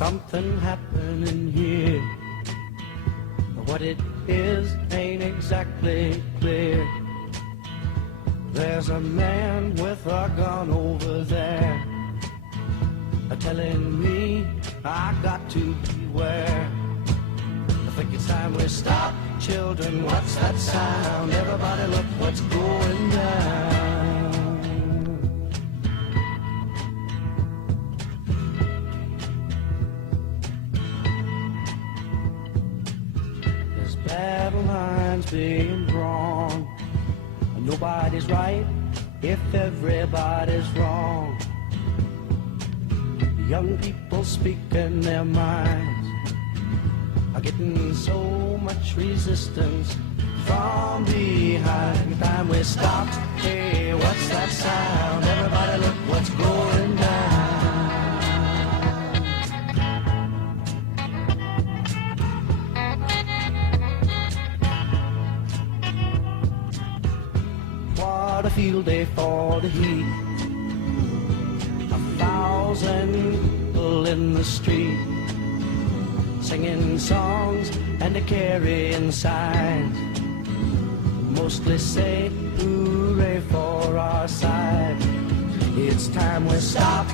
something happening here. What it is ain't exactly clear. There's a man with a gun over there, telling me I got to beware. I think it's time we stop. Children, what's that sound? Everybody look what's going down. There's battle lines being drawn. Nobody's right if everybody's wrong. Young people speaking their minds are getting so much resistance from behind. Time we stop. Hey, what's that sound? Everybody look what's going down. What a field day for the heat. 1,000 people in the street, singing songs and carrying signs, mostly say hooray for our side. It's time we stop.